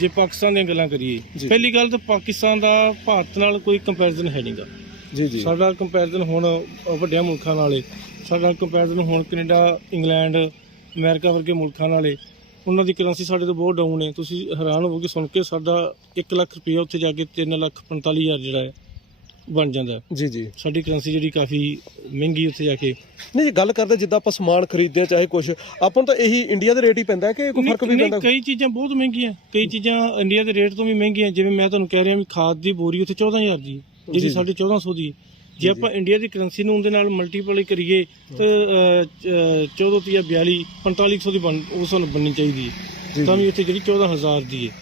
ਜੇ ਪਾਕਿਸਤਾਨ ਦੀਆਂ ਗੱਲਾਂ ਕਰੀਏ। ਪਹਿਲੀ ਗੱਲ ਤਾਂ ਪਾਕਿਸਤਾਨ ਦਾ ਭਾਰਤ ਨਾਲ ਕੋਈ ਕੰਪੈਰੀਜ਼ਨ ਹੈ ਨਹੀਂਗਾ ਜੀ ਜੀ। ਸਾਡਾ ਕੰਪੈਰੀਜ਼ਨ ਹੁਣ ਵੱਡਿਆਂ ਮੁਲਕਾਂ ਨਾਲੇ ਸਾਡਾ ਕੰਪੈਰੀਜ਼ਨ ਹੁਣ ਕੈਨੇਡਾ ਇੰਗਲੈਂਡ ਅਮਰੀਕਾ ਵਰਗੇ ਮੁਲਕਾਂ ਨਾਲੇ ਉਹਨਾਂ ਦੀ ਕਰੰਸੀ ਸਾਡੇ ਤੋਂ ਬਹੁਤ ਡਾਊਨ ਹੈ ਤੁਸੀਂ ਹੈਰਾਨ ਹੋਵੋਗੇ ਸੁਣ ਕੇ ਸਾਡਾ 1 ਲੱਖ ਰੁਪਈਆ ਉੱਥੇ ਜਾ ਕੇ 3 ਲੱਖ 45 ਹਜ਼ਾਰ ਜਿਹੜਾ ਹੈ। ਬਣ ਜਾਂਦਾ ਹੈ। ਜੀ ਜੀ। ਸਾਡੀ ਕਰੰਸੀ ਜਿਹੜੀ ਕਾਫੀ ਮਹਿੰਗੀ ਉੱਥੇ ਜਾ ਕੇ ਨਹੀਂ ਜੀ ਗੱਲ ਕਰਦੇ ਜਿੱਦਾਂ ਆਪਾਂ ਸਮਾਨ ਖਰੀਦਦੇ ਆ ਚਾਹੇ ਕੁਝ ਆਪਾਂ ਨੂੰ ਤਾਂ ਇਹੀ ਇੰਡੀਆ ਦੇ ਰੇਟ ਹੀ ਪੈਂਦਾ ਕਿ ਕੋਈ ਫ਼ਰਕ ਵੀ ਨਹੀਂ, ਪੈਂਦਾ? ਕਈ ਚੀਜ਼ਾਂ ਬਹੁਤ ਮਹਿੰਗੀਆਂ। ਕਈ ਚੀਜ਼ਾਂ ਇੰਡੀਆ ਦੇ ਰੇਟ ਤੋਂ ਵੀ ਮਹਿੰਗੀਆਂ ਜਿਵੇਂ ਮੈਂ ਤੁਹਾਨੂੰ ਕਹਿ ਰਿਹਾ ਵੀ ਖਾਦ ਦੀ ਬੋਰੀ ਉੱਥੇ 14000 ਦੀ ਹੈ, ਜਿਹੜੀ ਜੀ। ਸਾਡੀ 1400 ਦੀ ਹੈ। ਜੇ ਆਪਾਂ ਇੰਡੀਆ ਦੀ ਕਰੰਸੀ ਨੂੰ ਉਹਦੇ ਨਾਲ ਮਲਟੀਪਲ ਕਰੀਏ ਤਾਂ 14 ਤੀਆ 42 4500 ਦੀ ਬਣ ਉਹ ਸਾਨੂੰ ਬਣਨੀ ਚਾਹੀਦੀ ਹੈ। ਤਾਂ ਵੀ ਉੱਥੇ ਜਿਹੜੀ 14000 ਦੀ ਹੈ।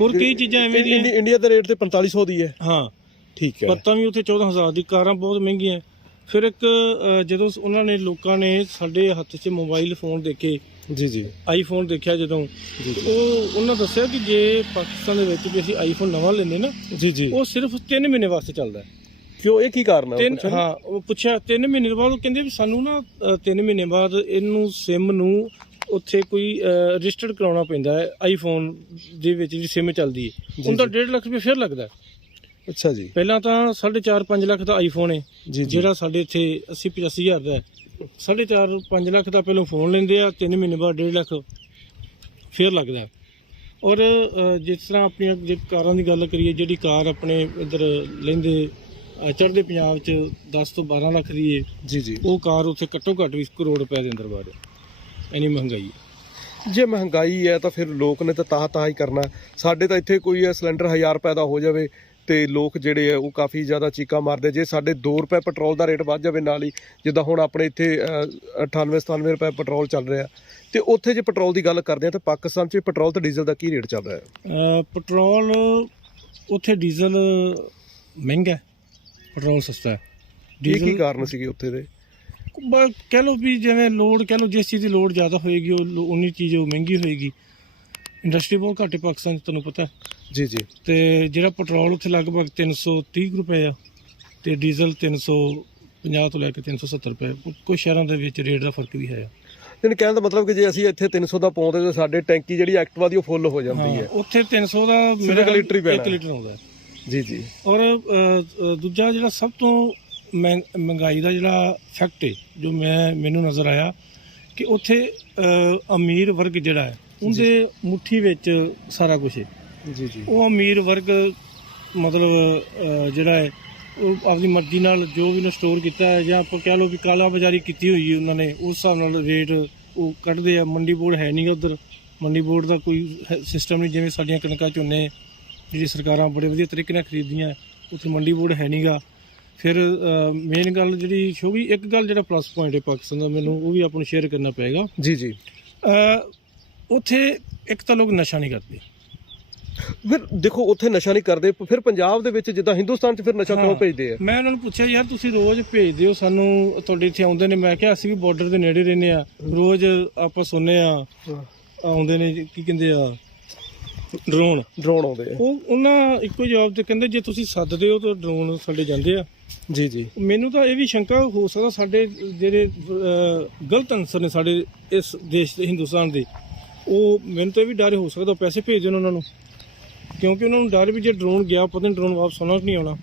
ਹੋਰ ਕਈ ਚੀਜ਼ਾਂ ਐਵੇਂ ਦੀਆਂ ਇੰਡੀ- ਇੰਡੀਆ ਦੇ ਰੇਟ ਤੇ 4500 ਦੀ ਹੈ। ਹਾਂ। ਠੀਕ ਹੈ ਪੱਤਾਂ ਵੀ ਉੱਥੇ 14000 ਦੀ ਕਾਰਾਂ ਬਹੁਤ ਮਹਿੰਗੀਆਂ ਫਿਰ ਇੱਕ ਅ, ਜਦੋਂ ਉਹਨਾਂ ਨੇ ਲੋਕਾਂ ਨੇ ਸਾਡੇ ਹੱਥ 'ਚ ਮੋਬਾਈਲ ਫੋਨ ਦੇਖੇ ਜੀ ਜੀ ਆਈਫੋਨ ਦੇਖਿਆ ਜਦੋਂ ਜੀ ਜੀ। ਉਹ ਉਹਨਾਂ ਦੱਸਿਆ ਕਿ ਜੇ ਪਾਕਿਸਤਾਨ ਦੇ ਵਿੱਚ ਵੀ ਅਸੀਂ ਆਈਫੋਨ ਨਵਾਂ ਲੈਂਦੇ ਨਾ ਜੀ ਜੀ ਉਹ ਸਿਰਫ 3 ਮਹੀਨੇ ਵਾਸਤੇ ਚੱਲਦਾ ਹੈ ਕਿਉਂ ਇਹ ਕੀ ਕਾਰਨ ਹੈ ਤਿੰਨ? ਹਾਂ ਉਹ ਪੁੱਛਿਆ 3 ਮਹੀਨੇ ਬਾਅਦ ਉਹ ਕਹਿੰਦੇ ਵੀ ਸਾਨੂੰ ਨਾ 3 ਮਹੀਨੇ ਬਾਅਦ ਇਹਨੂੰ ਸਿਮ ਨੂੰ ਉੱਥੇ ਕੋਈ ਰਜਿਸਟਰਡ ਕਰਾਉਣਾ ਪੈਂਦਾ ਹੈ ਆਈਫੋਨ ਦੇ ਵਿੱਚ ਜਿਹੜੀ ਸਿਮ ਚੱਲਦੀ ਹੈ ਜੀ, ਉਹਦਾ ਜੀ। 1.5 ਲੱਖ ਰੁਪਏ ਫਿਰ ਲੱਗਦਾ ਹੈ। ਅੱਛਾ ਜੀ। ਪਹਿਲਾਂ ਤਾਂ 4.5 5 ਲੱਖ ਦਾ ਆਈਫੋਨ ਹੈ ਜੀ ਜੀ। ਜਿਹੜਾ ਸਾਡੇ ਇੱਥੇ 80 85 ਹਜ਼ਾਰ ਦਾ ਹੈ। 4.5 5 ਲੱਖ ਦਾ ਪਹਿਲਾਂ ਫੋਨ ਲੈਂਦੇ ਆ 3 ਮਹੀਨੇ ਬਾਅਦ 1.5 ਲੱਖ ਫੇਰ ਲੱਗਦਾ ਹੈ। ਔਰ ਅ, ਜਿਸ ਤਰ੍ਹਾਂ ਆਪਣੀਆਂ ਜੇ ਕਾਰਾਂ ਦੀ ਗੱਲ ਕਰੀਏ ਜਿਹੜੀ ਕਾਰ ਆਪਣੇ ਇਧਰ ਲੈਂਦੇ ਅ, ਚੜ੍ਹਦੇ ਪੰਜਾਬ ਚ 10 ਤੋਂ 12 ਲੱਖ ਦੀ ਹੈ ਜੀ ਜੀ। ਉਹ ਕਾਰ ਉੱਥੇ ਘੱਟੋ ਘੱਟ 20 ਕਰੋੜ ਰੁਪਏ ਦੇ ਅੰਦਰ ਬਾੜ ਇੰਨੀ ਮਹਿੰਗਾਈ ਹੈ। ਜੇ ਮਹਿੰਗਾਈ ਹੈ ਤਾਂ ਫਿਰ ਲੋਕ ਨੇ ਤਾਂ ਤਾਹ ਤਾਹ ਹੀ ਕਰਨਾ ਸਾਡੇ ਤਾਂ ਇੱਥੇ ਕੋਈ ਸਿਲੰਡਰ 1000 ਰੁਪਏ ਦਾ ਹੋ ਜਾਵੇ ਤੇ ਲੋਕ ਜਿਹੜੇ ਆ ਉਹ ਕਾਫੀ ਜ਼ਿਆਦਾ ਚੀਕਾਂ ਮਾਰਦੇ ਜੇ ਸਾਡੇ 2 ਰੁਪਏ ਪੈਟਰੋਲ ਦਾ ਰੇਟ ਵੱਧ ਜਾਵੇ ਨਾਲ ਹੀ ਜਿੱਦਾਂ ਹੁਣ ਆਪਣੇ ਇੱਥੇ ਅ, 98 97 ਰੁਪਏ ਪੈਟਰੋਲ ਚੱਲ ਰਿਹਾ। ਤੇ ਉੱਥੇ ਜੇ ਪੈਟਰੋਲ ਦੀ ਗੱਲ ਕਰਦੇ ਆ ਤਾਂ ਪਾਕਿਸਤਾਨ 'ਚ ਪੈਟਰੋਲ ਤੇ ਡੀਜ਼ਲ ਦਾ ਕੀ ਰੇਟ ਚੱਲ ਰਿਹਾ ਹੈ? ਪੈਟਰੋਲ ਉੱਥੇ ਡੀਜ਼ਲ ਮਹਿੰਗਾ ਹੈ, ਪੈਟਰੋਲ ਸਸਤਾ ਹੈ। ਕੀ ਕੀ ਕਾਰਨ ਸੀਗੇ ਉੱਥੇ ਦੇ? ਬਸ ਕਹਿ ਲਓ ਵੀ ਜਿਵੇਂ ਲੋਡ ਕਹਿ ਲਓ ਜਿਸ ਚੀਜ਼ ਦੀ ਲੋਡ ਜ਼ਿਆਦਾ ਹੋਏਗੀ ਉਹ ਉਨੀ ਚੀਜ਼ ਉਹ ਮਹਿੰਗੀ ਹੋਏਗੀ। ਇੰਡਸਟਰੀ ਬਹੁਤ ਘੱਟ ਹੈ ਪਾਕਿਸਤਾਨ 'ਚ ਤੁਹਾਨੂੰ ਪਤਾ ਹੈ। ਜੀ ਜੀ। ਤੇ ਜਿਹੜਾ ਪੈਟਰੋਲ ਉੱਥੇ ਲਗਭਗ 330 ਕੁ ਰੁਪਏ ਆ ਤੇ ਡੀਜ਼ਲ 350 ਤੋਂ ਲੈ ਕੇ 370 ਰੁਪਏ। ਕੁ- ਕੁਝ ਸ਼ਹਿਰਾਂ ਦੇ ਵਿੱਚ ਰੇਟ ਦਾ ਫ਼ਰਕ ਵੀ ਹੈ। ਯਾਨੀ ਕਹਿਣ ਦਾ ਮਤਲਬ ਕਿ ਜੇ ਅਸੀਂ ਇੱਥੇ 300 ਦਾ ਪਾਉਂਦੇ ਤਾਂ ਸਾਡੇ ਟੈਂਕੀ ਜਿਹੜੀ ਐਕਟਿਵਾ ਦੀ ਉਹ ਫੁੱਲ ਹੋ ਜਾਂਦੀ ਹਾਂ, ਹੈ। ਉੱਥੇ 300 ਦਾ ਸਿਰਫ ਇੱਕ ਲੀਟਰ ਹੀ ਪੈਣਾ। 1 ਲੀਟਰ ਆਉਂਦਾ ਹੈ। ਜੀ ਜੀ। ਔਰ ਅ, ਅ, ਦੂਜਾ ਜਿਹੜਾ ਸਭ ਤੋਂ ਮਹਿੰ- ਮਹਿੰਗਾਈ ਦਾ ਜਿਹੜਾ ਫੈਕਟ ਹੈ ਜੋ ਮੈਂ ਮੈਨੂੰ ਨਜ਼ਰ ਆਇਆ ਕਿ ਉੱਥੇ ਅ, ਅਮੀਰ ਵਰਗ ਜਿਹੜਾ ਹੈ ਉਹਦੇ ਮੁਠੀ ਵਿੱਚ ਸਾਰਾ ਕੁਝ ਹੈ ਜੀ ਜੀ। ਉਹ ਅਮੀਰ ਵਰਗ ਮਤਲਬ ਜਿਹੜਾ ਹੈ ਉਹ ਆਪਣੀ ਮਰਜ਼ੀ ਨਾਲ ਜੋ ਵੀ ਨੇ ਸਟੋਰ ਕੀਤਾ ਹੈ ਜਾਂ ਆਪਾਂ ਕਹਿ ਲਓ ਵੀ ਕਾਲਾ ਬਾਜ਼ਾਰੀ ਕੀਤੀ ਹੋਈ ਹੈ ਉਹਨਾਂ ਨੇ ਉਸ ਹਿਸਾਬ ਨਾਲ ਰੇਟ ਉਹ ਕੱਢਦੇ ਆ। ਮੰਡੀ ਬੋਰਡ ਹੈ ਨਹੀਂ ਉਧਰ। ਮੰਡੀ ਬੋਰਡ ਦਾ ਕੋਈ ਸਿਸਟਮ ਨਹੀਂ ਜਿਵੇਂ ਸਾਡੀਆਂ ਕਣਕਾਂ ਝੋਨੇ ਜਿਹੜੀ ਸਰਕਾਰਾਂ ਬੜੇ ਵਧੀਆ ਤਰੀਕੇ ਨਾਲ ਖਰੀਦਦੀਆਂ ਉੱਥੇ ਮੰਡੀ ਬੋਰਡ ਹੈ ਨਹੀਂਗਾ ਫਿਰ ਮੇਨ ਗੱਲ ਜਿਹੜੀ ਸ਼ੋਭੀ ਇੱਕ ਗੱਲ ਜਿਹੜਾ ਪਲੱਸ ਪੁਆਇੰਟ ਹੈ ਪਾਕਿਸਤਾਨ ਦਾ ਮੈਨੂੰ ਉਹ ਵੀ ਆਪਾਂ ਨੂੰ ਸ਼ੇਅਰ ਕਰਨਾ ਪਏਗਾ। ਜੀ ਜੀ। ਉੱਥੇ ਇੱਕ ਤਾਂ ਲੋਕ ਨਸ਼ਾ ਨਹੀਂ ਕਰਦੇ। ਫਿਰ ਦੇਖੋ ਉੱਥੇ ਨਸ਼ਾ ਨਹੀਂ ਕਰਦੇ ਫਿਰ ਪੰਜਾਬ ਦੇ ਵਿੱਚ ਜਿੱਦਾਂ ਹਿੰਦੁਸਤਾਨ 'ਚ ਫਿਰ ਨਸ਼ਾ ਕਿਉਂ। ਭੇਜਦੇ ਆ? ਮੈਂ ਉਹਨਾਂ ਨੂੰ ਪੁੱਛਿਆ ਯਾਰ ਤੁਸੀਂ ਰੋਜ਼ ਭੇਜਦੇ ਹੋ ਸਾਨੂੰ ਤੁਹਾਡੇ ਇੱਥੇ ਆਉਂਦੇ ਨੇ। ਮੈਂ ਕਿਹਾ ਅਸੀਂ ਵੀ ਬਾਰਡਰ ਦੇ ਨੇੜੇ ਰਹਿੰਦੇ ਆ ਰੋਜ਼ ਆਪਾਂ ਸੁਣਨੇ ਆ ਆਉਂਦੇ ਨੇ ਕੀ ਕਹਿੰਦੇ ਆ ਡਰੋਨ ਡਰੋਨ ਆਉਂਦੇ ਆ। ਉਹ ਉਹਨਾਂ ਇੱਕੋ ਜਵਾਬ ਤੇ ਕਹਿੰਦੇ ਜੇ ਤੁਸੀਂ ਸੱਦਦੇ ਹੋ ਤਾਂ ਡਰੋਨ ਸਾਡੇ ਜਾਂਦੇ ਆ। ਜੀ ਜੀ। ਮੈਨੂੰ ਤਾਂ ਇਹ ਵੀ ਸ਼ੰਕਾ ਹੋ ਸਕਦਾ ਸਾਡੇ ਜਿਹੜੇ ਗਲਤ ਅਨਸਰ ਨੇ ਸਾਡੇ ਇਸ ਦੇਸ਼ ਦੇ ਹਿੰਦੁਸਤਾਨ ਦੇ। ਉਹ ਮੈਨੂੰ ਤਾਂ ਇਹ ਵੀ ਡਰ ਹੋ ਸਕਦਾ ਉਹ ਪੈਸੇ ਭੇਜ ਦੇਣ ਉਹਨਾਂ ਨੂੰ। ਕਿਉਂਕਿ ਉਹਨਾਂ ਨੂੰ ਡਰ ਵੀ ਜੇ ਡਰੋਨ ਗਿਆ ਪਤਾ ਨਹੀਂ ਡਰੋਨ ਵਾਪਸ ਆਉਣਾ ਕਿ ਨਹੀਂ ਆਉਣਾ।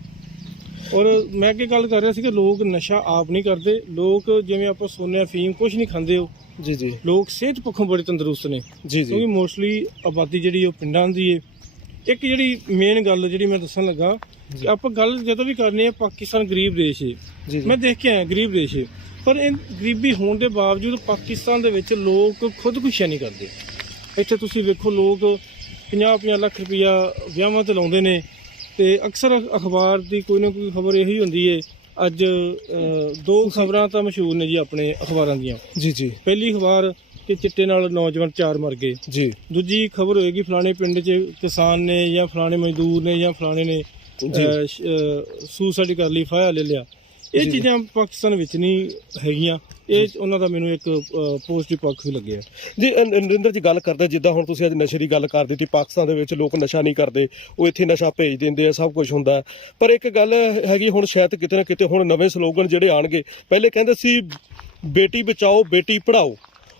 ਔਰ ਮੈਂ ਕੀ ਗੱਲ ਕਰ ਰਿਹਾ ਸੀ ਕਿ ਲੋਕ ਨਸ਼ਾ ਆਪ ਨਹੀਂ ਕਰਦੇ। ਲੋਕ ਜਿਵੇਂ ਆਪਾਂ ਸੋਨਿਆ ਫੀਮ ਕੁਝ ਨਹੀਂ ਖਾਂਦੇ ਹੋ ਜੀ ਜੀ। ਲੋਕ ਸਿਹਤ ਪੱਖੋਂ ਬੜੇ ਤੰਦਰੁਸਤ ਨੇ। ਜੀ ਕਿਉਂਕਿ ਜੀ ਮੋਸਟਲੀ ਆਬਾਦੀ ਜਿਹੜੀ ਉਹ ਪਿੰਡਾਂ ਦੀ ਏ। ਇੱਕ ਜਿਹੜੀ ਮੇਨ ਗੱਲ ਜਿਹੜੀ ਮੈਂ ਦੱਸਣ ਲੱਗਾ ਕਿ ਆਪਾਂ ਗੱਲ ਜਦੋਂ ਵੀ ਕਰਨੀ ਹੈ ਪਾਕਿਸਤਾਨ ਗਰੀਬ ਦੇਸ਼ ਏ। ਜੀ ਜੀ। ਮੈਂ ਦੇਖ ਕੇ ਆਇਆ ਗਰੀਬ ਦੇਸ਼ ਏ। ਪਰ ਇਹ ਗਰੀਬੀ ਹੋਣ ਦੇ ਬਾਵਜੂਦ ਪਾਕਿਸਤਾਨ ਦੇ ਵਿੱਚ ਲੋਕ ਖੁਦਕੁਸ਼ੀਆਂ ਨਹੀਂ ਕਰਦੇ। ਇੱਥੇ ਤੁਸੀਂ ਵੇਖੋ ਲੋਕ 50-50 ਲੱਖ ਰੁਪਇਆ ਵਿਆਹਾਂ ਤੇ ਲਾਉਂਦੇ ਨੇ ਤੇ ਅਕਸਰ ਅਖਬਾਰ ਦੀ ਕੋਈ ਨਾ ਕੋਈ ਖਬਰ ਇਹੀ ਹੁੰਦੀ ਏ। ਅੱਜ ਦੋ ਖਬਰਾਂ ਤਾਂ ਮਸ਼ਹੂਰ ਨੇ ਜੀ ਆਪਣੇ ਅਖਬਾਰਾਂ ਦੀਆਂ। ਜੀ ਜੀ। ਪਹਿਲੀ ਅਖਬਾਰ ਕਿ ਚਿੱਟੇ ਨਾਲ ਨੌਜਵਾਨ ਚਾਰ ਮਰ ਗਏ। ਜੀ। ਦੂਜੀ ਖਬਰ ਹੋਏਗੀ ਫਲਾਣੇ ਪਿੰਡ 'ਚ ਕਿਸਾਨ ਨੇ ਜਾਂ ਫਲਾਣੇ ਮਜ਼ਦੂਰ ਨੇ ਜਾਂ ਫਲਾਣੇ ਨੇ ਸੁਸਾਈਡ ਕਰ ਲਈ ਫਾਇਆ ਲੈ ਲਿਆ। ਇਹ। ਚੀਜ਼ਾਂ ਪਾਕਿਸਤਾਨ ਵਿੱਚ ਨਹੀਂ ਹੈਗੀਆਂ ਇਹ ਉਹਨਾਂ ਦਾ ਮੈਨੂੰ ਇੱਕ ਪੋਜ਼ਿਟਿਵ ਪੱਖ ਵੀ ਲੱਗਿਆ ਜੀ ਨਰਿੰਦਰ ਜੀ ਗੱਲ ਕਰਦੇ ਜਿੱਦਾਂ ਹੁਣ ਤੁਸੀਂ ਅੱਜ ਨਸ਼ੇ ਦੀ ਗੱਲ ਕਰ ਦਿੱਤੀ ਪਾਕਿਸਤਾਨ ਦੇ ਵਿੱਚ ਲੋਕ ਨਸ਼ਾ ਨਹੀਂ ਕਰਦੇ ਉਹ ਇੱਥੇ ਨਸ਼ਾ ਭੇਜ ਦਿੰਦੇ ਆ ਸਭ ਕੁਝ ਹੁੰਦਾ। ਪਰ ਇੱਕ ਗੱਲ ਹੈਗੀ ਹੁਣ ਸ਼ਾਇਦ ਕਿਤੇ ਨਾ ਕਿਤੇ ਹੁਣ ਨਵੇਂ ਸਲੋਗਨ ਜਿਹੜੇ ਆਣਗੇ ਪਹਿਲੇ ਕਹਿੰਦੇ ਸੀ ਬੇਟੀ ਬਚਾਓ ਬੇਟੀ ਪੜਾਓ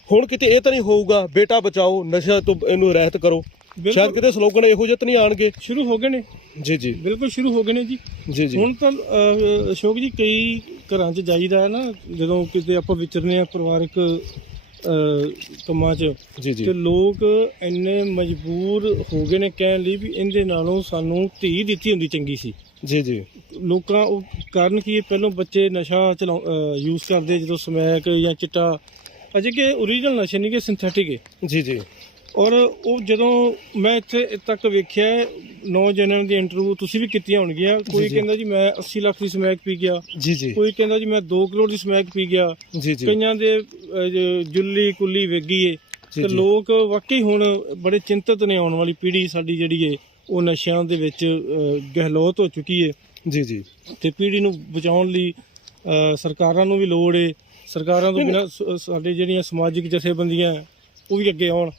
ਹੁਣ ਕਿਤੇ ਇਹ ਤਾਂ ਨਹੀਂ ਹੋਊਗਾ ਬੇਟਾ ਬਚਾਓ ਨਸ਼ਾ ਤੋਂ ਇਹਨੂੰ ਰਹਿਤ ਕਰੋ। ਸ਼ਾਇਦ ਕਿਤੇ ਸਲੋਗਨ ਇਹੋ ਜਿਹੇ ਤਾਂ ਨਹੀਂ ਆਣਗੇ ਸ਼ੁਰੂ ਹੋ ਗਏ ਨੇ। ਜੀ ਜੀ। ਬਿਲਕੁਲ ਸ਼ੁਰੂ ਹੋ ਗਏ ਨੇ ਜੀ। ਜੀ ਜੀ। ਹੁਣ ਤਾਂ ਅਹ, ਅਸ਼ੋਕ ਜੀ ਕਈ ਘਰਾਂ 'ਚ ਜਾਈਦਾ ਹੈ ਨਾ ਜਦੋਂ ਕਿਤੇ ਆਪਾਂ ਵਿਚਰਨੇ ਆ ਪਰਿਵਾਰਕ ਅਹ, ਕੰਮਾਂ 'ਚ ਜੀ ਜੀ। ਤੇ ਲੋਕ ਇੰਨੇ ਮਜਬੂਰ ਹੋ ਗਏ ਨੇ ਕਹਿਣ ਲਈ ਵੀ ਇਹਦੇ ਨਾਲੋਂ ਸਾਨੂੰ ਧੀ ਦਿੱਤੀ ਹੁੰਦੀ ਚੰਗੀ ਸੀ। ਜੀ ਜੀ। ਲੋਕਾਂ ਉਹ ਕਾਰਨ ਕੀ ਹੈ? ਪਹਿਲਾਂ ਬੱਚੇ ਨਸ਼ਾ ਚਲਾ ਯੂਜ਼ ਕਰਦੇ ਜਦੋਂ ਸਮੈਕ ਜਾਂ ਚਿੱਟਾ ਅਜੇ ਕਿ ਓਰੀਜਨਲ ਨਸ਼ੇ ਨਹੀਂ ਕਿ ਸਿੰਥੈਟਿਕ ਹੈ ਜੀ ਜੀ। ਔਰ ਉਹ ਜਦੋਂ ਮੈਂ ਇੱਥੇ ਤੱਕ ਵੇਖਿਆ ਹੈ, ਨੌਜਵਾਨਾਂ ਦੀ ਇੰਟਰਵਿਊ ਤੁਸੀਂ ਵੀ ਕੀਤੀਆਂ ਹੋਣਗੀਆਂ। ਕੋਈ ਜੀ। ਕਹਿੰਦਾ ਜੀ ਮੈਂ 80 ਲੱਖ ਦੀ ਸਮੈਕ ਪੀ ਗਿਆ। ਜੀ ਜੀ। ਕੋਈ ਕਹਿੰਦਾ ਜੀ ਮੈਂ 2 ਕਰੋੜ ਦੀ ਸਮੈਕ ਪੀ ਗਿਆ। ਜੀ ਜੀ। ਕਈਆਂ ਦੇ ਅਹ, ਜ- ਜੁੱਲੀ ਕੁੱਲੀ ਵੇਗੀ ਏ। ਜੀ, ਤੇ ਜੀ। ਲੋਕ ਵਾਕਈ ਹੁਣ ਬੜੇ ਚਿੰਤਤ ਨੇ ਆਉਣ ਵਾਲੀ ਪੀੜ੍ਹੀ ਸਾਡੀ ਜਿਹੜੀ ਏ ਉਹ ਨਸ਼ਿਆਂ ਦੇ ਵਿੱਚ ਅਹ, ਗਹਿਲੋਤ ਹੋ ਚੁੱਕੀ ਏ। ਜੀ ਜੀ। ਤੇ ਪੀੜ੍ਹੀ ਨੂੰ ਬਚਾਉਣ ਲਈ ਅਹ, ਸਰਕਾਰਾਂ ਨੂੰ ਵੀ ਲੋੜ ਏ। ਸਰਕਾਰਾਂ ਤੋਂ ਬਿਨਾਂ ਸ- ਸਾਡੇ ਜਿਹੜੀਆਂ ਸਮਾਜਿਕ ਜਥੇਬੰਦੀਆਂ ਹੈ, ਉਹ ਵੀ ਅੱਗੇ ਆਉਣ।